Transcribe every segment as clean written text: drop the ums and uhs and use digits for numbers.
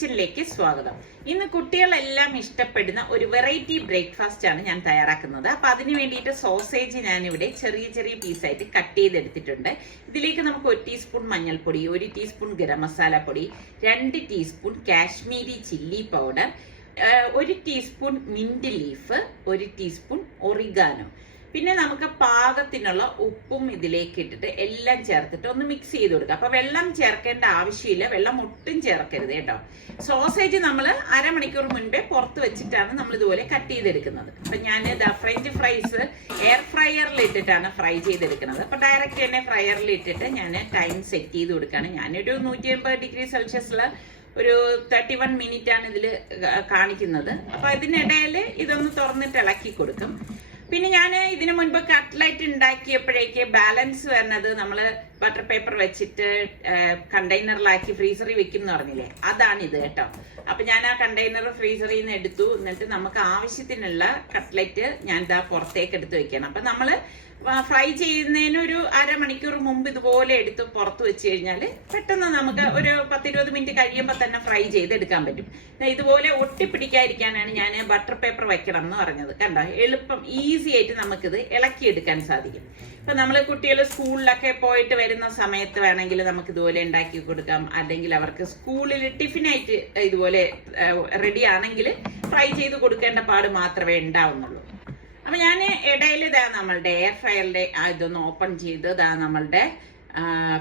കിച്ചണിലേക്ക് സ്വാഗതം. ഇന്ന് കുട്ടികളെല്ലാം ഇഷ്ടപ്പെടുന്ന ഒരു വെറൈറ്റി ബ്രേക്ക്ഫാസ്റ്റ് ആണ് ഞാൻ തയ്യാറാക്കുന്നത്. അപ്പൊ അതിന് വേണ്ടിയിട്ട് സോസേജ് ഞാനിവിടെ ചെറിയ ചെറിയ പീസായിട്ട് കട്ട് ചെയ്തെടുത്തിട്ടുണ്ട്. ഇതിലേക്ക് നമുക്ക് 1 ടീസ്പൂൺ മഞ്ഞൾപ്പൊടി, 1 ടീസ്പൂൺ ഗരം മസാല പൊടി, 2 teaspoon Kashmiri chilli powder, 1 teaspoon mint leaf, 1 teaspoon oregano, പിന്നെ നമുക്ക് പാകത്തിനുള്ള ഉപ്പും ഇതിലേക്ക് ഇട്ടിട്ട് എല്ലാം ചേർത്തിട്ട് ഒന്ന് മിക്സ് ചെയ്ത് കൊടുക്കുക. അപ്പൊ വെള്ളം ചേർക്കേണ്ട ആവശ്യമില്ല, വെള്ളം ഒട്ടും ചേർക്കരുത് കേട്ടോ. സോസേജ് നമ്മൾ അരമണിക്കൂർ മുൻപേ പുറത്ത് വെച്ചിട്ടാണ് നമ്മൾ ഇതുപോലെ കട്ട് ചെയ്തെടുക്കുന്നത്. അപ്പൊ ഞാൻ ഫ്രഞ്ച് ഫ്രൈസ് എയർ ഫ്രയറിൽ ഇട്ടിട്ടാണ് ഫ്രൈ ചെയ്തെടുക്കുന്നത്. അപ്പൊ ഡയറക്റ്റ് തന്നെ ഫ്രയറിൽ ഇട്ടിട്ട് ഞാൻ ടൈം സെറ്റ് ചെയ്ത് കൊടുക്കുകയാണ്. ഞാനൊരു 180 ഡിഗ്രി സെൽഷ്യസിൽ ഒരു 31 മിനിറ്റ് ആണ് ഇതിൽ കാണിക്കുന്നത്. അപ്പൊ ഇതിനിടയിൽ ഇതൊന്ന് തുറന്നിട്ട് ഇളക്കി കൊടുക്കും. പിന്നെ ഞാൻ ഇതിനു മുൻപ് കട്ട്ലറ്റ് ഉണ്ടാക്കിയപ്പോഴേക്ക് ബാലൻസ് വരുന്നത് നമ്മൾ ബട്ടർ പേപ്പർ വെച്ചിട്ട് കണ്ടെയ്നറിലാക്കി ഫ്രീസറിൽ വെക്കും എന്ന് പറഞ്ഞില്ലേ, അതാണിത് കേട്ടോ. അപ്പൊ ഞാൻ ആ കണ്ടെയ്നർ ഫ്രീസറിൽ നിന്ന് എടുത്തു. എന്നിട്ട് നമുക്ക് ആവശ്യത്തിനുള്ള കട്ട്ലറ്റ് ഞാൻ ഇതാ പുറത്തേക്ക് എടുത്ത് വെക്കണം. അപ്പൊ നമ്മള് ഫ്രൈ ചെയ്യുന്നതിന് ഒരു അരമണിക്കൂർ മുമ്പ് ഇതുപോലെ എടുത്ത് പുറത്ത് വെച്ച് കഴിഞ്ഞാൽ പെട്ടെന്ന് നമുക്ക് ഒരു 10-20 മിനിറ്റ് കഴിയുമ്പോൾ തന്നെ ഫ്രൈ ചെയ്തെടുക്കാൻ പറ്റും. ഇതുപോലെ ഒട്ടിപ്പിടിക്കാതിരിക്കാനാണ് ഞാൻ ബട്ടർ പേപ്പർ വെക്കണം എന്ന് പറഞ്ഞത്. കണ്ടോ, എളുപ്പം ഈസി ആയിട്ട് നമുക്കിത് ഇളക്കിയെടുക്കാൻ സാധിക്കും. ഇപ്പൊ നമ്മൾ കുട്ടികൾ സ്കൂളിലൊക്കെ പോയിട്ട് വരുന്ന സമയത്ത് വേണമെങ്കിൽ നമുക്ക് ഇതുപോലെ ഉണ്ടാക്കി കൊടുക്കാം. അല്ലെങ്കിൽ അവർക്ക് സ്കൂളിൽ ടിഫിനായിട്ട് ഇതുപോലെ റെഡി ആണെങ്കിൽ ഫ്രൈ ചെയ്ത് കൊടുക്കേണ്ട പാട് മാത്രമേ ഉണ്ടാവുന്നുള്ളൂ. അപ്പൊ ഞാൻ ഇടയിൽ ഇതാ നമ്മളുടെ എയർ ഫ്രയറിന്റെ ഇതൊന്ന് ഓപ്പൺ ചെയ്ത് ഇതാ നമ്മളുടെ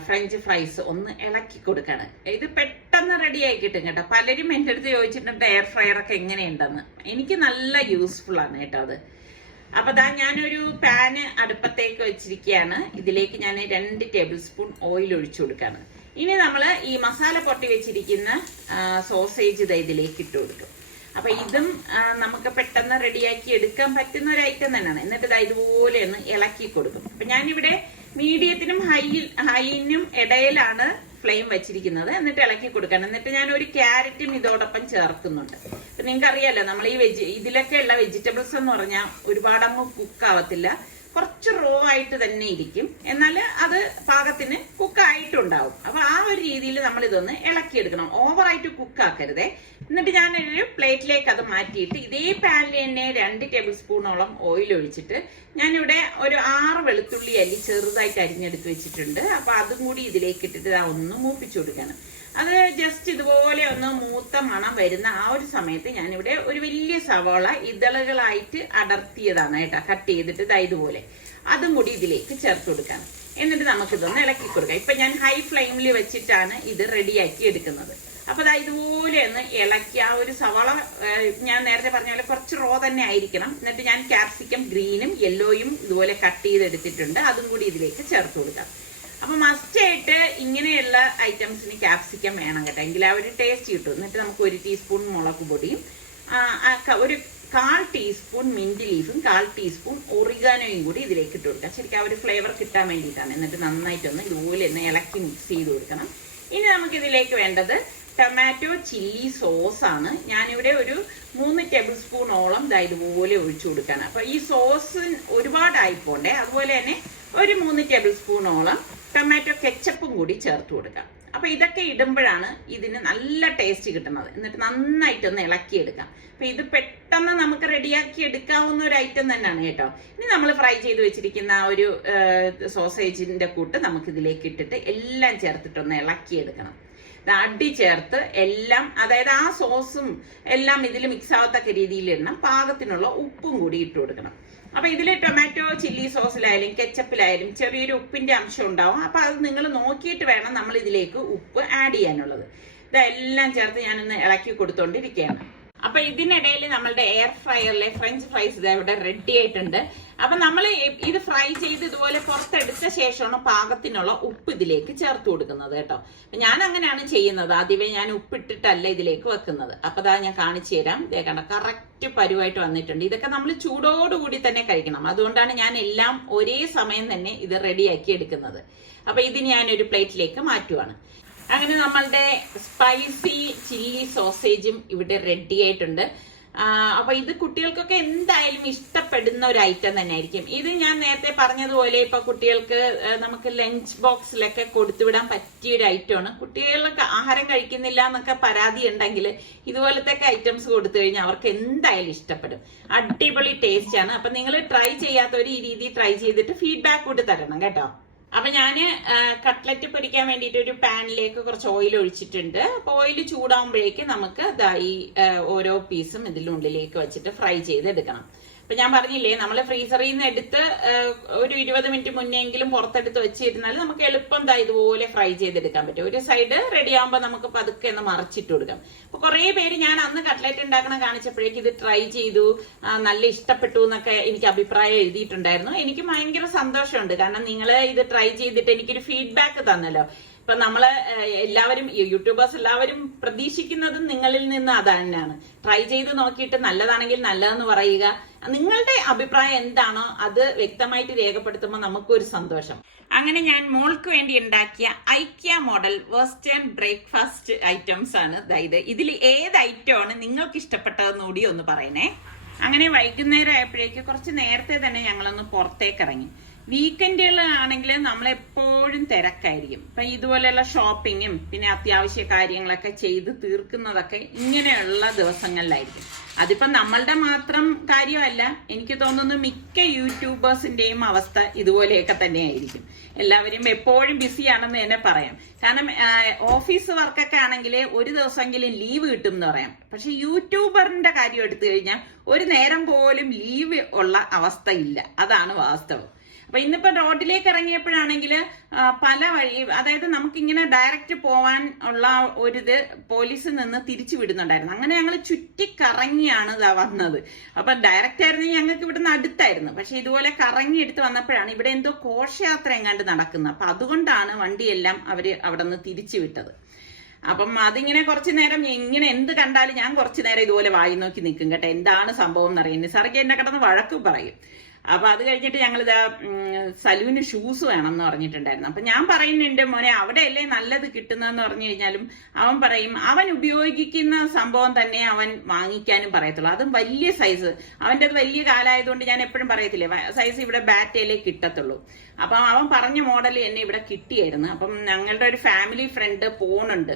ഫ്രഞ്ച് ഫ്രൈസ് ഒന്ന് ഇളക്കി കൊടുക്കാണ്. ഇത് പെട്ടെന്ന് റെഡി ആയി കിട്ടും കേട്ടോ. പലരും എൻ്റെ അടുത്ത് ചോദിച്ചിട്ടുണ്ട് എയർ ഫ്രയർ ഒക്കെ എങ്ങനെയുണ്ടെന്ന്. എനിക്ക് നല്ല യൂസ്ഫുൾ ആണ് കേട്ടോ അത്. അപ്പൊ ദാ ഞാനൊരു പാന് അടുപ്പത്തേക്ക് വെച്ചിരിക്കുകയാണ്. ഇതിലേക്ക് ഞാൻ 2 ടേബിൾ സ്പൂൺ ഓയിൽ ഒഴിച്ചു കൊടുക്കാണ്. ഇനി നമ്മൾ ഈ മസാല പൊട്ടി വെച്ചിരിക്കുന്ന സോസേജ് ഇതിലേക്ക് ഇട്ട് കൊടുക്കും. അപ്പൊ ഇതും നമുക്ക് പെട്ടെന്ന് റെഡിയാക്കി എടുക്കാൻ പറ്റുന്ന ഒരു ഐറ്റം തന്നെയാണ്. എന്നിട്ട് ഇതുപോലെ ഒന്ന് ഇളക്കി കൊടുക്കും. അപ്പൊ ഞാനിവിടെ മീഡിയത്തിനും ഹൈനും ഇടയിലാണ് ഫ്ലെയിം വെച്ചിരിക്കുന്നത്. എന്നിട്ട് ഇളക്കി കൊടുക്കണം. എന്നിട്ട് ഞാൻ ഒരു ക്യാരറ്റും ഇതോടൊപ്പം ചേർക്കുന്നുണ്ട്. അപ്പൊ നിങ്ങൾക്ക് അറിയാലോ, നമ്മൾ ഈ ഇതിലൊക്കെ ഉള്ള വെജിറ്റബിൾസ് എന്ന് പറഞ്ഞാൽ ഒരുപാട് അങ്ങ് കുക്ക് ആവത്തില്ല, കുറച്ച് റോ ആയിട്ട് തന്നെ ഇരിക്കും. എന്നാൽ അത് പാകത്തിന് കുക്കായിട്ടുണ്ടാവും. അപ്പൊ ആ ഒരു രീതിയിൽ നമ്മൾ ഇതൊന്ന് ഇളക്കിയെടുക്കണം. ഓവറായിട്ട് കുക്ക് ആക്കരുതേ. എന്നിട്ട് ഞാനൊരു പ്ലേറ്റിലേക്ക് അത് മാറ്റിയിട്ട് ഇതേ പാനിൽ തന്നെ 2 ടേബിൾ സ്പൂണോളം ഓയിൽ ഒഴിച്ചിട്ട് ഞാനിവിടെ ഒരു 6 വെളുത്തുള്ളി അല്ലി ചെറുതായിട്ട് അരിഞ്ഞെടുത്ത് വെച്ചിട്ടുണ്ട്. അപ്പൊ അതും കൂടി ഇതിലേക്ക് ഇട്ടിട്ട് ഒന്ന് മൂപ്പിച്ചു കൊടുക്കണം. അത് ജസ്റ്റ് ഇതുപോലെ ഒന്ന് മൂത്ത മണം വരുന്ന ആ ഒരു സമയത്ത് ഞാനിവിടെ ഒരു വലിയ സവാള ഇതളുകളായിട്ട് അടർത്തിയതാണ് കേട്ടോ, കട്ട് ചെയ്തിട്ട് ഇതുപോലെ അതും കൂടി ഇതിലേക്ക് ചേർത്ത് കൊടുക്കണം. എന്നിട്ട് നമുക്കിതൊന്ന് ഇളക്കി കൊടുക്കാം. ഇപ്പൊ ഞാൻ ഹൈ ഫ്ലെയിമിൽ വെച്ചിട്ടാണ് ഇത് റെഡിയാക്കി എടുക്കുന്നത്. അപ്പൊ ഇതുപോലെ ഒന്ന് ഇളക്കി ആ ഒരു സവാള ഞാൻ നേരത്തെ പറഞ്ഞ പോലെ കുറച്ച് റോ തന്നെ ആയിരിക്കണം. എന്നിട്ട് ഞാൻ ക്യാപ്സിക്കം ഗ്രീനും യെല്ലോയും ഇതുപോലെ കട്ട് ചെയ്തെടുത്തിട്ടുണ്ട്. അതും കൂടി ഇതിലേക്ക് ചേർത്ത് കൊടുക്കാം. അപ്പൊ മസ്റ്റ് ആയിട്ട് ഇങ്ങനെയുള്ള ഐറ്റംസിന് ക്യാപ്സിക്കം വേണം കേട്ടോ, എങ്കിൽ ആ ഒരു ടേസ്റ്റ് കിട്ടും. എന്നിട്ട് നമുക്ക് 1 ടീസ്പൂൺ മുളക് പൊടിയും ഒരു 1/4 ടീസ്പൂൺ മിന്റ് ലീഫും 1/4 ടീസ്പൂൺ ഒറിഗാനോയും കൂടി ഇതിലേക്ക് ഇട്ട് കൊടുക്കാം. ശരിക്കും ആ ഒരു ഫ്ലേവർ കിട്ടാൻ വേണ്ടിയിട്ടാണ്. എന്നിട്ട് നന്നായിട്ടൊന്ന് ഇതുപോലെ ഒന്ന് ഇളക്കി മിക്സ് ചെയ്ത് കൊടുക്കണം. ഇനി നമുക്ക് ഇതിലേക്ക് വേണ്ടത് ടൊമാറ്റോ ചില്ലി സോസ് ആണ്. ഞാനിവിടെ ഒരു 3 ടേബിൾ സ്പൂണോളം ഇതുപോലെ ഒഴിച്ചു കൊടുക്കാണ്. അപ്പൊ ഈ സോസ് ഒരുപാടായി പോണ്ടേ. അതുപോലെ തന്നെ ഒരു 3 ടേബിൾ സ്പൂണോളം ടൊമാറ്റോ കെച്ചപ്പും കൂടി ചേർത്ത് കൊടുക്കാം. അപ്പൊ ഇതൊക്കെ ഇടുമ്പോഴാണ് ഇതിന് നല്ല ടേസ്റ്റ് കിട്ടുന്നത്. എന്നിട്ട് നന്നായിട്ടൊന്ന് ഇളക്കിയെടുക്കാം. അപ്പൊ ഇത് പെട്ടെന്ന് നമുക്ക് റെഡിയാക്കി എടുക്കാവുന്ന ഒരു ഐറ്റം തന്നെയാണ് കേട്ടോ. ഇനി നമ്മൾ ഫ്രൈ ചെയ്ത് വെച്ചിരിക്കുന്ന ആ ഒരു സോസേജിന്റെ കൂട്ട് നമുക്ക് ഇതിലേക്ക് ഇട്ടിട്ട് എല്ലാം ചേർത്തിട്ടൊന്ന് ഇളക്കിയെടുക്കണം. അടി ചേർത്ത് എല്ലാം, അതായത് ആ സോസും എല്ലാം ഇതിൽ മിക്സ് ആവത്തക്ക രീതിയിൽ ഇടണം. പാകത്തിനുള്ള ഉപ്പും കൂടി ഇട്ട് കൊടുക്കണം. അപ്പൊ ഇതിൽ ടൊമാറ്റോ ചില്ലി സോസിലായാലും കെച്ചപ്പിലായാലും ചെറിയൊരു ഉപ്പിന്റെ അംശം ഉണ്ടാവും. അപ്പൊ അത് നിങ്ങൾ നോക്കിയിട്ട് വേണം നമ്മൾ ഇതിലേക്ക് ഉപ്പ് ആഡ് ചെയ്യാനുള്ളത്. ഇതെല്ലാം ചേർത്ത് ഞാനൊന്ന് ഇളക്കി കൊടുത്തോണ്ടിരിക്കുകയാണ്. അപ്പൊ ഇതിനിടയിൽ നമ്മളുടെ എയർ ഫ്രയറിലെ ഫ്രഞ്ച് ഫ്രൈസ് ഇവിടെ റെഡി ആയിട്ടുണ്ട്. അപ്പൊ നമ്മൾ ഇത് ഫ്രൈ ചെയ്ത് ഇതുപോലെ പുറത്തെടുത്ത ശേഷമാണ് പാകത്തിനുള്ള ഉപ്പ് ഇതിലേക്ക് ചേർത്ത് കൊടുക്കുന്നത് കേട്ടോ. ഞാൻ അങ്ങനെയാണ് ചെയ്യുന്നത്. ആദ്യമേ ഞാൻ ഉപ്പിട്ടിട്ടല്ല ഇതിലേക്ക് വെക്കുന്നത്. അപ്പൊ ഞാൻ കാണിച്ചു തരാം. ഇതേ കണ്ട, കറക്റ്റ് പരുവായിട്ട് വന്നിട്ടുണ്ട്. ഇതൊക്കെ നമ്മൾ ചൂടോടുകൂടി തന്നെ കഴിക്കണം. അതുകൊണ്ടാണ് ഞാൻ എല്ലാം ഒരേ സമയം തന്നെ ഇത് റെഡിയാക്കി എടുക്കുന്നത്. അപ്പൊ ഇത് ഞാനൊരു പ്ലേറ്റിലേക്ക് മാറ്റുവാണ്. അങ്ങനെ നമ്മളുടെ സ്പൈസി ചില്ലി സോസേജും ഇവിടെ റെഡി ആയിട്ടുണ്ട്. അപ്പൊ ഇത് കുട്ടികൾക്കൊക്കെ എന്തായാലും ഇഷ്ടപ്പെടുന്ന ഒരു ഐറ്റം തന്നെ ആയിരിക്കും. ഇത് ഞാൻ നേരത്തെ പറഞ്ഞതുപോലെ ഇപ്പൊ കുട്ടികൾക്ക് നമുക്ക് ലഞ്ച് ബോക്സിലൊക്കെ കൊടുത്തുവിടാൻ പറ്റിയ ഒരു ഐറ്റമാണ്. കുട്ടികൾക്ക് ആഹാരം കഴിക്കുന്നില്ല എന്നൊക്കെ പരാതി ഉണ്ടെങ്കിൽ ഇതുപോലത്തെ ഐറ്റംസ് കൊടുത്തു കഴിഞ്ഞാൽ അവർക്ക് എന്തായാലും ഇഷ്ടപ്പെടും. അടിപൊളി ടേസ്റ്റ് ആണ്. അപ്പൊ നിങ്ങൾ ട്രൈ ചെയ്യാത്തവർ ഈ രീതി ട്രൈ ചെയ്തിട്ട് ഫീഡ്ബാക്ക് കൂടി തരണം കേട്ടോ. അപ്പൊ ഞാന് കട്ട്ലറ്റ് പൊരിക്കാൻ വേണ്ടിയിട്ട് ഒരു പാനിലേക്ക് കുറച്ച് ഓയിൽ ഒഴിച്ചിട്ടുണ്ട്. അപ്പൊ ഓയിൽ ചൂടാകുമ്പോഴേക്ക് നമുക്ക് ഈ ഓരോ പീസും ഇതിനുള്ളിലേക്ക് വെച്ചിട്ട് ഫ്രൈ ചെയ്തെടുക്കണം. അപ്പൊ ഞാൻ പറഞ്ഞില്ലേ, നമ്മള് ഫ്രീസറിൽ നിന്ന് എടുത്ത് ഒരു 20 മിനിറ്റ് മുന്നെങ്കിലും പുറത്തെടുത്ത് വെച്ചിരുന്നാൽ നമുക്ക് എളുപ്പം ഇതുപോലെ ഫ്രൈ ചെയ്തെടുക്കാൻ പറ്റും. ഒരു സൈഡ് റെഡി ആകുമ്പോൾ നമുക്ക് പതുക്കെ ഒന്ന് മറിച്ചിട്ട് കൊടുക്കാം. അപ്പൊ കുറെ പേര് ഞാൻ അന്ന് കട്ട്ലറ്റ് ഉണ്ടാക്കണ കാണിച്ചപ്പോഴേക്ക് ഇത് ട്രൈ ചെയ്തു, നല്ല ഇഷ്ടപ്പെട്ടു എന്നൊക്കെ എനിക്ക് അഭിപ്രായം എഴുതിയിട്ടുണ്ടായിരുന്നു. എനിക്ക് ഭയങ്കര സന്തോഷമുണ്ട്. കാരണം നിങ്ങൾ ഇത് ട്രൈ ചെയ്തിട്ട് എനിക്കൊരു ഫീഡ്ബാക്ക് തന്നല്ലോ. ഇപ്പൊ നമ്മള് എല്ലാവരും യൂട്യൂബേഴ്സ് എല്ലാവരും പ്രതീക്ഷിക്കുന്നതും നിങ്ങളിൽ നിന്ന് തന്നെയാണ്. ട്രൈ ചെയ്ത് നോക്കിയിട്ട് നല്ലതാണെങ്കിൽ നല്ലതെന്ന് പറയുക. നിങ്ങളുടെ അഭിപ്രായം എന്താണോ അത് വ്യക്തമായിട്ട് രേഖപ്പെടുത്തുമ്പോൾ നമുക്കൊരു സന്തോഷം. അങ്ങനെ ഞാൻ മോൾക്ക് വേണ്ടി ഉണ്ടാക്കിയ ഐക്യ മോഡൽ വെസ്റ്റേൺ ബ്രേക്ക്ഫാസ്റ്റ് ഐറ്റംസ് ആണ്. അതായത് ഇതിൽ ഏത് ഐറ്റമാണ് നിങ്ങൾക്ക് ഇഷ്ടപ്പെട്ടതെന്ന് കൂടി ഒന്ന് പറയണേ. അങ്ങനെ വൈകുന്നേരം ആയപ്പോഴേക്ക് കുറച്ച് നേരത്തെ തന്നെ ഞങ്ങളൊന്ന് പുറത്തേക്ക് ഇറങ്ങി. വീക്കെൻഡുകളാണെങ്കിൽ നമ്മളെപ്പോഴും തിരക്കായിരിക്കും. ഇപ്പൊ ഇതുപോലെയുള്ള ഷോപ്പിങ്ങും പിന്നെ അത്യാവശ്യ കാര്യങ്ങളൊക്കെ ചെയ്ത് തീർക്കുന്നതൊക്കെ ഇങ്ങനെയുള്ള ദിവസങ്ങളിലായിരിക്കും. അതിപ്പോ നമ്മളുടെ മാത്രം കാര്യമല്ല, എനിക്ക് തോന്നുന്നു മിക്ക യൂട്യൂബേഴ്സിന്റെയും അവസ്ഥ ഇതുപോലെയൊക്കെ തന്നെയായിരിക്കും. എല്ലാവരും എപ്പോഴും ബിസിയാണെന്ന് തന്നെ പറയാം. കാരണം ഓഫീസ് വർക്കൊക്കെ ആണെങ്കിൽ ഒരു ദിവസമെങ്കിലും ലീവ് കിട്ടും എന്ന് പറയാം. പക്ഷെ യൂട്യൂബറിന്റെ കാര്യം എടുത്തു കഴിഞ്ഞാൽ ഒരു നേരം പോലും ലീവ് ഉള്ള അവസ്ഥ ഇല്ല. അതാണ് വാസ്തവം. അപ്പൊ ഇന്നിപ്പോ റോഡിലേക്ക് ഇറങ്ങിയപ്പോഴാണെങ്കിൽ പല വഴി, അതായത് നമുക്കിങ്ങനെ ഡയറക്റ്റ് പോവാൻ ഉള്ള ഒരിത് പോലീസിൽ നിന്ന് തിരിച്ചു വിടുന്നുണ്ടായിരുന്നു. അങ്ങനെ ഞങ്ങൾ ചുറ്റിക്കറങ്ങിയാണ് വന്നത്. അപ്പൊ ഡയറക്റ്റ് ആയിരുന്നെങ്കിൽ ഞങ്ങൾക്ക് ഇവിടുന്ന് അടുത്തായിരുന്നു. പക്ഷെ ഇതുപോലെ കറങ്ങി എടുത്ത് വന്നപ്പോഴാണ് ഇവിടെ എന്തോ ഘോഷയാത്ര എങ്ങാണ്ട് നടക്കുന്നത്. അപ്പൊ അതുകൊണ്ടാണ് വണ്ടിയെല്ലാം അവര് അവിടെ നിന്ന് തിരിച്ചു വിട്ടത്. അപ്പം അതിങ്ങനെ കുറച്ചു നേരം ഇങ്ങനെ എന്ത് കണ്ടാലും ഞാൻ കുറച്ചു നേരം ഇതുപോലെ വായി നോക്കി നിൽക്കും കേട്ടോ, എന്താണ് സംഭവം എന്നറിയുന്നത്. സാറൊക്കെ എന്നെ കിടന്ന് വഴക്ക് പറയും. അപ്പൊ അത് കഴിഞ്ഞിട്ട് ഞങ്ങളിത് സലുവിന് ഷൂസ് വേണം എന്ന് പറഞ്ഞിട്ടുണ്ടായിരുന്നു. അപ്പൊ ഞാൻ പറയുന്നുണ്ട്, മോനെ അവിടെയല്ലേ നല്ലത് കിട്ടുന്നതെന്ന് പറഞ്ഞു കഴിഞ്ഞാലും അവൻ പറയും അവൻ ഉപയോഗിക്കുന്ന സംഭവം തന്നെ അവൻ വാങ്ങിക്കാനും പറയത്തുള്ളൂ. അതും വലിയ സൈസ്. അവൻ്റെ അത് വലിയ കാലമായതുകൊണ്ട് ഞാൻ എപ്പോഴും പറയത്തില്ലേ, സൈസ് ഇവിടെ ബാറ്റയിലേ കിട്ടത്തുള്ളൂ. അപ്പൊ അവൻ പറഞ്ഞ മോഡൽ എന്നെ ഇവിടെ കിട്ടിയായിരുന്നു. അപ്പം ഞങ്ങളുടെ ഒരു ഫാമിലി ഫ്രണ്ട് പോണുണ്ട്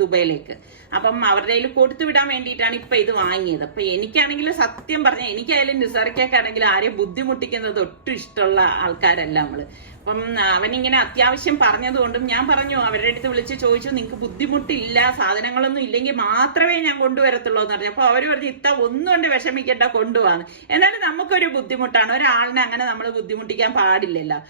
ദുബൈയിലേക്ക്. അപ്പം അവരുടെ കയ്യിൽ കൊടുത്തു വിടാൻ വേണ്ടിയിട്ടാണ് ഇപ്പൊ ഇത് വാങ്ങിയത്. അപ്പൊ എനിക്കാണെങ്കിൽ സത്യം പറഞ്ഞാൽ, എനിക്കായാലും നിസാർക്കാണെങ്കിലും ആരെയും ബുദ്ധിമുട്ടിക്കുന്നത് ഒട്ടും ഇഷ്ടമുള്ള ആൾക്കാരല്ല നമ്മള്. അപ്പം അവനിങ്ങനെ അത്യാവശ്യം പറഞ്ഞതുകൊണ്ടും ഞാൻ പറഞ്ഞു, അവരുടെ അടുത്ത് വിളിച്ച് ചോദിച്ചു, നിങ്ങൾക്ക് ബുദ്ധിമുട്ടില്ല, സാധനങ്ങളൊന്നും ഇല്ലെങ്കിൽ മാത്രമേ ഞാൻ കൊണ്ടുവരത്തുള്ളൂ എന്ന് പറഞ്ഞു. അപ്പൊ അവര് പറഞ്ഞു, ഇത്ത ഒന്നും കൊണ്ട് വിഷമിക്കേണ്ട, കൊണ്ടുപോകാന്ന്. എന്നാലും നമുക്കൊരു ബുദ്ധിമുട്ടാണ്, ഒരാളിനെ അങ്ങനെ നമ്മൾ ബുദ്ധിമുട്ടിക്കാൻ പാടില്ലല്ലോ.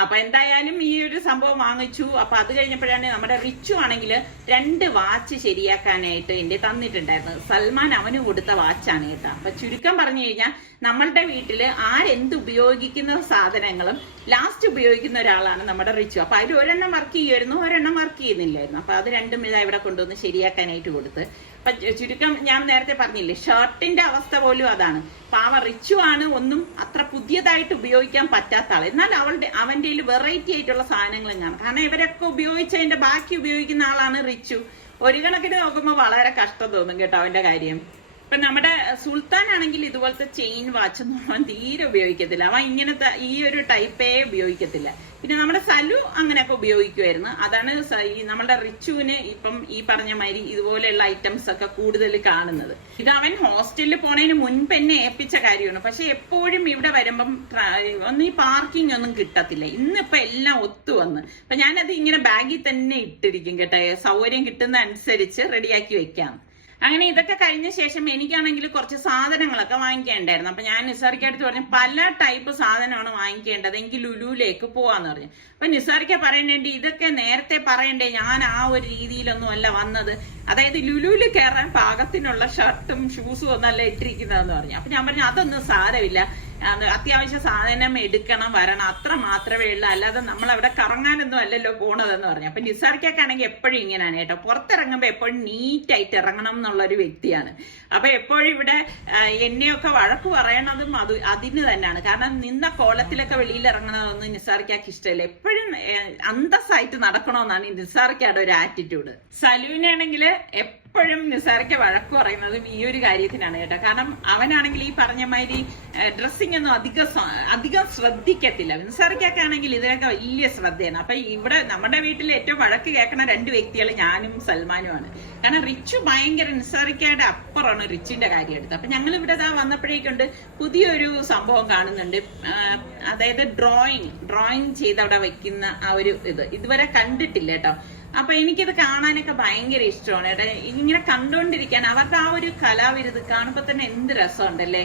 അപ്പൊ എന്തായാലും ഈ ഒരു സംഭവം വാങ്ങിച്ചു. അപ്പൊ അത് കഴിഞ്ഞപ്പോഴാണ് നമ്മുടെ റിച്ചു ആണെങ്കിൽ 2 വാച്ച് ശരിയാക്കാനായിട്ട് എന്റെ തന്നിട്ടുണ്ടായിരുന്നത്. സൽമാൻ അവന് കൊടുത്ത വാച്ചാണ് കേട്ടോ. അപ്പൊ ചുരുക്കം പറഞ്ഞു കഴിഞ്ഞാൽ നമ്മളുടെ വീട്ടില് ആരെന്ത് ഉപയോഗിക്കുന്ന സാധനങ്ങളും ലാസ്റ്റ് ഉപയോഗിക്കുന്ന ഒരാളാണ് നമ്മുടെ റിച്ചു. അപ്പൊ അതിൽ ഒരെണ്ണം വർക്ക് ചെയ്യുമായിരുന്നു, ഒരെണ്ണം വർക്ക് ചെയ്യുന്നില്ലായിരുന്നു. അപ്പൊ അത് രണ്ടും ഇവിടെ കൊണ്ടുവന്ന് ശരിയാക്കാനായിട്ട് കൊടുത്ത്. അപ്പൊ ചുരുക്കം ഞാൻ നേരത്തെ പറഞ്ഞില്ലേ, ഷർട്ടിന്റെ അവസ്ഥ പോലും അതാണ്. പാവ റിച്ചു ആണ് ഒന്നും അത്ര പുതിയതായിട്ട് ഉപയോഗിക്കാൻ പറ്റാത്ത ആള്. എന്നാൽ അവന്റെ വെറൈറ്റി ആയിട്ടുള്ള സാധനങ്ങളും കാണാം. കാരണം ഇവരൊക്കെ ഉപയോഗിച്ചതിന്റെ ബാക്കി ഉപയോഗിക്കുന്ന ആളാണ് റിച്ചു. ഒരു കണക്കിന് നോക്കുമ്പോൾ വളരെ കഷ്ടം തോന്നും കേട്ടോ അവന്റെ കാര്യം. ഇപ്പൊ നമ്മുടെ സുൽത്താൻ ആണെങ്കിൽ ഇതുപോലത്തെ ചെയിൻ വാച്ചൊന്നും അവൻ തീരെ ഉപയോഗിക്കത്തില്ല. അവൻ ഇങ്ങനത്തെ ഈ ഒരു ടൈപ്പേ ഉപയോഗിക്കത്തില്ല. പിന്നെ നമ്മുടെ സലു അങ്ങനെയൊക്കെ ഉപയോഗിക്കുമായിരുന്നു. അതാണ് നമ്മുടെ റിച്ചുവിന് ഇപ്പം ഈ പറഞ്ഞ മാതിരി ഇതുപോലെയുള്ള ഐറ്റംസ് ഒക്കെ കൂടുതൽ കാണുന്നത്. ഇത് അവൻ ഹോസ്റ്റലിൽ പോണതിന് മുൻപ് എന്നെ ഏൽപ്പിച്ച കാര്യമാണ്. പക്ഷെ എപ്പോഴും ഇവിടെ വരുമ്പം ഒന്നും ഈ പാർക്കിംഗ് ഒന്നും കിട്ടത്തില്ല. ഇന്നിപ്പോ എല്ലാം ഒത്തു വന്ന്. അപ്പൊ ഞാനത് ഇങ്ങനെ ബാഗിൽ തന്നെ ഇട്ടിരിക്കും കേട്ടോ, സൗകര്യം കിട്ടുന്ന അനുസരിച്ച് റെഡിയാക്കി വെക്കാം. അങ്ങനെ ഇതൊക്കെ കഴിഞ്ഞ ശേഷം എനിക്കാണെങ്കിൽ കുറച്ച് സാധനങ്ങളൊക്കെ വാങ്ങിക്കേണ്ടായിരുന്നു. അപ്പൊ ഞാൻ നിസാറിക്കടുത്ത് പറഞ്ഞു, പല ടൈപ്പ് സാധനമാണ് വാങ്ങിക്കേണ്ടത്, എനിക്ക് ലുലുവിലേക്ക് പോവാന്ന് പറഞ്ഞു. അപ്പൊ നിസാറിക്ക പറയണ്ടേ, ഇതൊക്കെ നേരത്തെ പറയണ്ടേ, ഞാൻ ആ ഒരു രീതിയിലൊന്നും അല്ല വന്നത്. അതായത് ലുലുവിൽ കയറാൻ പാകത്തിനുള്ള ഷർട്ടും ഷൂസും ഒന്നല്ല ഇട്ടിരിക്കുന്നതെന്ന് പറഞ്ഞു. അപ്പൊ ഞാൻ പറഞ്ഞു, അതൊന്നും സാരമില്ല, അത്യാവശ്യ സാധനം എടുക്കണം, വരണം, അത്ര മാത്രമേ ഉള്ളൂ, അല്ലാതെ നമ്മൾ അവിടെ കറങ്ങാനൊന്നും അല്ലല്ലോ പോണതെന്ന് പറഞ്ഞു. അപ്പൊ നിസാർക്കാണെങ്കിൽ എപ്പോഴും ഇങ്ങനെയാണ് കേട്ടോ, പുറത്തിറങ്ങുമ്പോ എപ്പോഴും നീറ്റായിട്ട് ഇറങ്ങണം എന്നുള്ളൊരു വ്യക്തിയാണ്. അപ്പൊ എപ്പോഴും ഇവിടെ എന്നെയൊക്കെ വഴക്ക് പറയണതും അതിന് തന്നെയാണ്. കാരണം നിന്ന കോലത്തിലൊക്കെ വെളിയിൽ ഇറങ്ങണതൊന്നും നിസാർക്കാക്ക് ഇഷ്ടമല്ല. എപ്പോഴും അന്തസ്സായിട്ട് നടക്കണമെന്നാണ് നിസാർക്കയുടെ ഒരു ആറ്റിറ്റ്യൂഡ്. സലുവിനാണെങ്കിൽ എപ്പോഴും നിസാരയ്ക്ക് വഴക്ക് പറയുന്നതും ഈ ഒരു കാര്യത്തിനാണ് കേട്ടോ. കാരണം അവനാണെങ്കിൽ ഈ പറഞ്ഞ മാതിരി ഡ്രസ്സിംഗ് ഒന്നും അധികം ശ്രദ്ധിക്കത്തില്ല. നിസാരയ്ക്കൊക്കെ ആണെങ്കിൽ ഇതിനൊക്കെ വലിയ ശ്രദ്ധയാണ്. അപ്പൊ ഇവിടെ നമ്മുടെ വീട്ടിൽ ഏറ്റവും വഴക്ക് കേൾക്കുന്ന 2 വ്യക്തികൾ ഞാനും സൽമാനുമാണ്. കാരണം റിച്ചു ഭയങ്കര നിസാരയ്ക്കയുടെ അപ്പുറമാണ് റിച്ചിന്റെ കാര്യം എടുത്തത്. അപ്പൊ ഞങ്ങൾ ഇവിടെ വന്നപ്പോഴേക്കുണ്ട് പുതിയൊരു സംഭവം കാണുന്നുണ്ട്. അതായത് ഡ്രോയിങ് ചെയ്ത് അവിടെ വെക്കുന്ന ആ ഒരു ഇതുവരെ കണ്ടിട്ടില്ല കേട്ടോ. അപ്പൊ എനിക്കിത് കാണാനൊക്കെ ഭയങ്കര ഇഷ്ടമാണ് കേട്ടോ. ഇങ്ങനെ കണ്ടുകൊണ്ടിരിക്കാൻ അവരുടെ ആ ഒരു കലാവിരുത് കാണുമ്പോ തന്നെ എന്ത് രസമുണ്ടല്ലേ.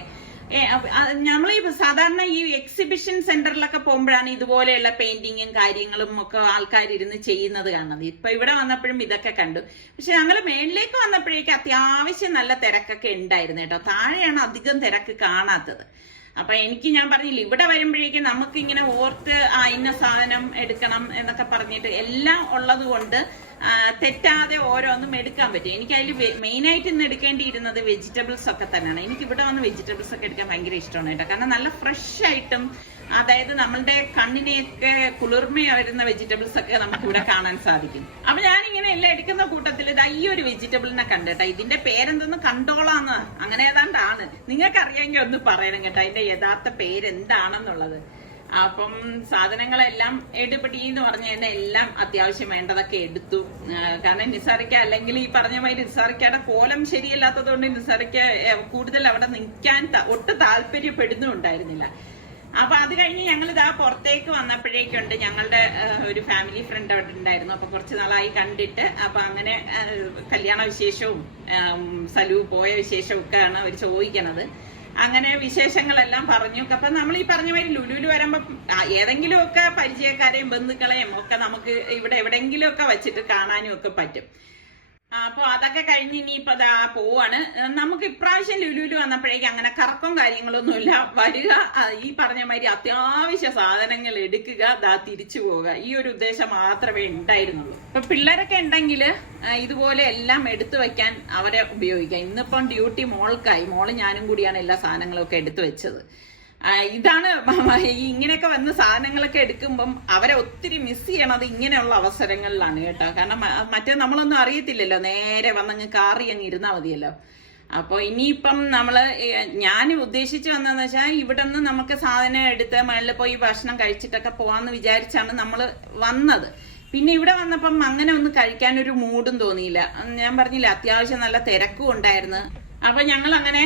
നമ്മൾ ഈ സാധാരണ ഈ എക്സിബിഷൻ സെന്ററിലൊക്കെ പോകുമ്പോഴാണ് ഇതുപോലെയുള്ള പെയിന്റിങ്ങും കാര്യങ്ങളും ഒക്കെ ആൾക്കാർ ഇരുന്ന് ചെയ്യുന്നത് കാണുന്നത്. ഇപ്പൊ ഇവിടെ വന്നപ്പോഴും ഇതൊക്കെ കണ്ടു. പക്ഷെ ഞങ്ങൾ മേളിലേക്ക് വന്നപ്പോഴേക്കും അത്യാവശ്യം നല്ല തിരക്കൊക്കെ ഉണ്ടായിരുന്നു കേട്ടോ. താഴെയാണ് അധികം തിരക്ക് കാണാത്തത്. അപ്പൊ ഞാൻ പറഞ്ഞില്ല, ഇവിടെ വരുമ്പോഴേക്കും നമുക്ക് ഇങ്ങനെ ഓർത്ത് ഇന്ന സാധനം എടുക്കണം എന്നൊക്കെ പറഞ്ഞിട്ട് എല്ലാം ഉള്ളത് കൊണ്ട് തെറ്റാതെ ഓരോന്നും എടുക്കാൻ പറ്റും. എനിക്ക് അതിൽ മെയിനായിട്ട് ഇന്ന് എടുക്കേണ്ടിയിരുന്നത് വെജിറ്റബിൾസ് ഒക്കെ തന്നെയാണ്. എനിക്ക് ഇവിടെ വന്ന് വെജിറ്റബിൾസ് ഒക്കെ എടുക്കാൻ ഭയങ്കര ഇഷ്ടമാണ് കേട്ടോ. കാരണം നല്ല ഫ്രഷ് ആയിട്ടും അതായത് നമ്മളുടെ കണ്ണിനെയൊക്കെ കുളിർമ വരുന്ന വെജിറ്റബിൾസ് ഒക്കെ നമുക്ക് ഇവിടെ കാണാൻ സാധിക്കും. അപ്പൊ ഞാനിങ്ങനെ എല്ലാം എടുക്കുന്ന കൂട്ടത്തിൽ ഈ ഒരു വെജിറ്റബിളിനെ കണ്ടേട്ടാ. ഇതിന്റെ പേരെന്തെന്ന് കണ്ടോളാന്ന് അങ്ങനെ ഏതാണ്ടാണ്. നിങ്ങൾക്ക് അറിയാമെങ്കിൽ ഒന്ന് പറയണം കേട്ടോ അതിന്റെ യഥാർത്ഥ പേരെന്താണെന്നുള്ളത്. അപ്പം സാധനങ്ങളെല്ലാം എടുപിടി എന്ന് പറഞ്ഞു കഴിഞ്ഞാൽ എല്ലാം അത്യാവശ്യം വേണ്ടതൊക്കെ എടുത്തു. കാരണം നിസാറിക്ക അല്ലെങ്കിൽ ഈ പറഞ്ഞ മാതിരി നിസാറിക്കയുടെ കോലം ശരിയല്ലാത്തത് കൊണ്ട് നിസാറിക്ക കൂടുതൽ അവിടെ നിൽക്കാൻ ഒട്ടും താല്പര്യപ്പെടുന്നുണ്ടായിരുന്നില്ല. അപ്പൊ അത് കഴിഞ്ഞ് ഞങ്ങൾ പുറത്തേക്ക് വന്നപ്പോഴേക്കുണ്ട് ഞങ്ങളുടെ ഒരു ഫാമിലി ഫ്രണ്ട് അവിടെ ഉണ്ടായിരുന്നു. അപ്പൊ കുറച്ച് നാളായി കണ്ടിട്ട്. അപ്പൊ അങ്ങനെ കല്യാണ വിശേഷവും സലു പോയ വിശേഷവും ഒക്കെയാണ് അവർ ചോദിക്കണത്. അങ്ങനെ വിശേഷങ്ങളെല്ലാം പറഞ്ഞു. അപ്പൊ നമ്മൾ ഈ പറഞ്ഞ മാതിരി ലുലുവിൽ വരുമ്പോ ഏതെങ്കിലും ഒക്കെ പരിചയക്കാരെയും ബന്ധുക്കളെയും ഒക്കെ നമുക്ക് ഇവിടെ എവിടെയെങ്കിലും ഒക്കെ വെച്ചിട്ട് കാണാനും ഒക്കെ പറ്റും. അപ്പൊ അതൊക്കെ കഴിഞ്ഞ് ഇനിയിപ്പോ പോവാണ്. നമുക്ക് ഇപ്രാവശ്യം ലുലുവിൽ വന്നപ്പോഴേക്കും അങ്ങനെ കറക്കം കാര്യങ്ങളൊന്നുമില്ല. വരിക, ഈ പറഞ്ഞ മാതിരി അത്യാവശ്യ സാധനങ്ങൾ എടുക്കുക, തിരിച്ചു പോവുക, ഈ ഒരു ഉദ്ദേശം മാത്രമേ ഉണ്ടായിരുന്നുള്ളൂ. ഇപ്പൊ പിള്ളേരൊക്കെ ഉണ്ടെങ്കിൽ ഇതുപോലെ എല്ലാം എടുത്തു വെക്കാൻ അവരെ ഉപയോഗിക്കാം. ഇന്നിപ്പം ഡ്യൂട്ടി മോള് ഞാനും കൂടിയാണ് എല്ലാ സാധനങ്ങളും ഒക്കെ എടുത്തു വെച്ചത്. ഇതാണ് ഇങ്ങനെയൊക്കെ വന്ന സാധനങ്ങളൊക്കെ എടുക്കുമ്പം അവരെ ഒത്തിരി മിസ് ചെയ്യണത് ഇങ്ങനെയുള്ള അവസരങ്ങളിലാണ് കേട്ടോ. കാരണം മറ്റേ നമ്മളൊന്നും അറിയത്തില്ലല്ലോ, നേരെ വന്നങ്ങ് കാറി അങ്ങ് ഇരുന്നാൽ മതിയല്ലോ. അപ്പോൾ ഇനിയിപ്പം ഞാൻ ഉദ്ദേശിച്ചു വന്നതെന്ന് വെച്ചാൽ ഇവിടെ നിന്ന് നമുക്ക് സാധനം എടുത്ത് മേളിൽ പോയി ഭക്ഷണം കഴിച്ചിട്ടൊക്കെ പോവാന്ന് വിചാരിച്ചാണ് നമ്മൾ വന്നത്. പിന്നെ ഇവിടെ വന്നപ്പം അങ്ങനെ ഒന്നും കഴിക്കാനൊരു മൂഡും തോന്നിയില്ല. ഞാൻ പറഞ്ഞില്ല, അത്യാവശ്യം നല്ല തിരക്കും ഉണ്ടായിരുന്നു. അപ്പൊ ഞങ്ങൾ അങ്ങനെ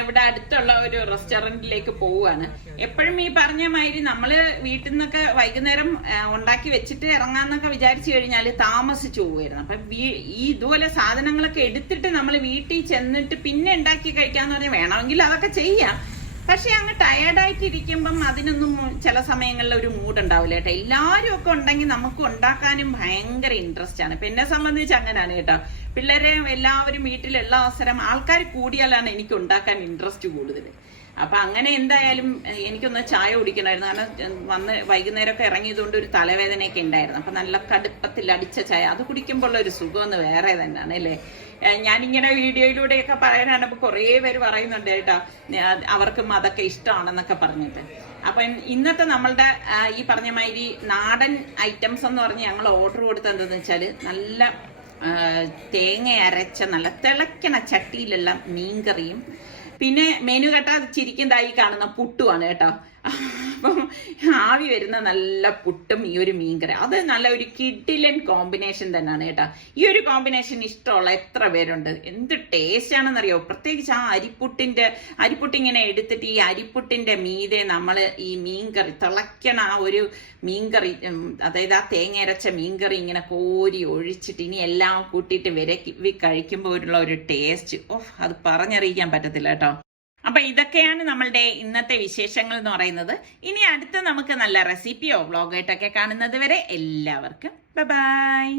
ഇവിടെ അടുത്തുള്ള ഒരു റെസ്റ്റോറന്റിലേക്ക് പോവുകയാണ്. എപ്പോഴും ഈ പറഞ്ഞ മാതിരി നമ്മള് വീട്ടിൽ നിന്നൊക്കെ വൈകുന്നേരം ഉണ്ടാക്കി വെച്ചിട്ട് ഇറങ്ങാന്നൊക്കെ വിചാരിച്ചു കഴിഞ്ഞാൽ താമസിച്ചു പോവുമായിരുന്നു. അപ്പൊ ഇതുപോലെ സാധനങ്ങളൊക്കെ എടുത്തിട്ട് നമ്മൾ വീട്ടിൽ ചെന്നിട്ട് പിന്നെ ഉണ്ടാക്കി കഴിക്കാന്ന് പറഞ്ഞാൽ വേണമെങ്കിൽ അതൊക്കെ ചെയ്യാം. പക്ഷെ അങ്ങ് ടയേർഡായിട്ട് ഇരിക്കുമ്പം അതിനൊന്നും ചില സമയങ്ങളിൽ ഒരു മൂഡ് ഉണ്ടാവില്ല കേട്ടോ. എല്ലാവരും ഒക്കെ ഉണ്ടെങ്കിൽ നമുക്ക് ഉണ്ടാക്കാനും ഭയങ്കര ഇൻട്രസ്റ്റ് ആണ്. ഇപ്പൊ എന്നെ സംബന്ധിച്ച് അങ്ങനെയാണ് കേട്ടോ. പിള്ളേരെ എല്ലാവരും വീട്ടിലുള്ള അവസരം ആൾക്കാർ കൂടിയാലാണ് എനിക്ക് ഉണ്ടാക്കാൻ ഇൻട്രസ്റ്റ് കൂടുതൽ. അപ്പൊ അങ്ങനെ എന്തായാലും എനിക്കൊന്ന് ചായ കുടിക്കണമായിരുന്നു. കാരണം വൈകുന്നേരമൊക്കെ ഇറങ്ങിയതുകൊണ്ട് ഒരു തലവേദനയൊക്കെ ഉണ്ടായിരുന്നു. അപ്പൊ നല്ല കടുപ്പത്തിൽ അടിച്ച ചായ അത് കുടിക്കുമ്പോൾ ഒരു സുഖമൊന്ന് വേറെ തന്നെയാണ് അല്ലേ. ഞാനിങ്ങനെ വീഡിയോയിലൂടെയൊക്കെ പറയാനാണ്. അപ്പൊ കുറേ പേര് പറയുന്നുണ്ട് കേട്ടോ അവർക്കും അതൊക്കെ ഇഷ്ടമാണെന്നൊക്കെ പറഞ്ഞിട്ട്. അപ്പൊ ഇന്നത്തെ നമ്മളുടെ ഈ പറഞ്ഞ മാതിരി നാടൻ ഐറ്റംസ് എന്ന് പറഞ്ഞ് ഞങ്ങൾ ഓർഡർ കൊടുത്തത് എന്താന്ന് വെച്ചാൽ നല്ല തേങ്ങ അരച്ച നല്ല തിളയ്ക്കണ ചട്ടിയിലെല്ലാം മീൻകറിയും പിന്നെ മെനു കേട്ടാ ചിരിക്കുന്നതായി കാണുന്ന പുട്ടുമാണ് കേട്ടോ. അപ്പം ആവി വരുന്ന നല്ല പുട്ടും ഈ ഒരു മീൻകറി, അത് നല്ല ഒരു കിഡിലൻ കോമ്പിനേഷൻ തന്നെയാണ് കേട്ടോ. ഈ ഒരു കോമ്പിനേഷൻ ഇഷ്ടമുള്ള എത്ര പേരുണ്ട്? എന്ത് ടേസ്റ്റ് ആണെന്നറിയോ? പ്രത്യേകിച്ച് ആ അരിപ്പുട്ടിങ്ങനെ എടുത്തിട്ട് ഈ അരിപ്പുട്ടിന്റെ മീതെ നമ്മൾ ഈ മീൻകറി തിളയ്ക്കണ ആ ഒരു മീൻകറി, അതായത് ആ തേങ്ങ അരച്ച മീൻകറി ഇങ്ങനെ കോരി ഒഴിച്ചിട്ട് ഇനി എല്ലാം കൂട്ടിയിട്ട് വിരക്കി കഴിക്കുമ്പോൾ ഉള്ള ഒരു ടേസ്റ്റ് അത് പറഞ്ഞറിയിക്കാൻ പറ്റത്തില്ല കേട്ടോ. അപ്പൊ ഇതൊക്കെയാണ് നമ്മളുടെ ഇന്നത്തെ വിശേഷങ്ങൾ എന്ന് പറയുന്നത്. ഇനി അടുത്ത് നമുക്ക് നല്ല റെസിപ്പിയോ വ്ളോഗായിട്ടൊക്കെ കാണുന്നത് വരെ എല്ലാവർക്കും ബൈ.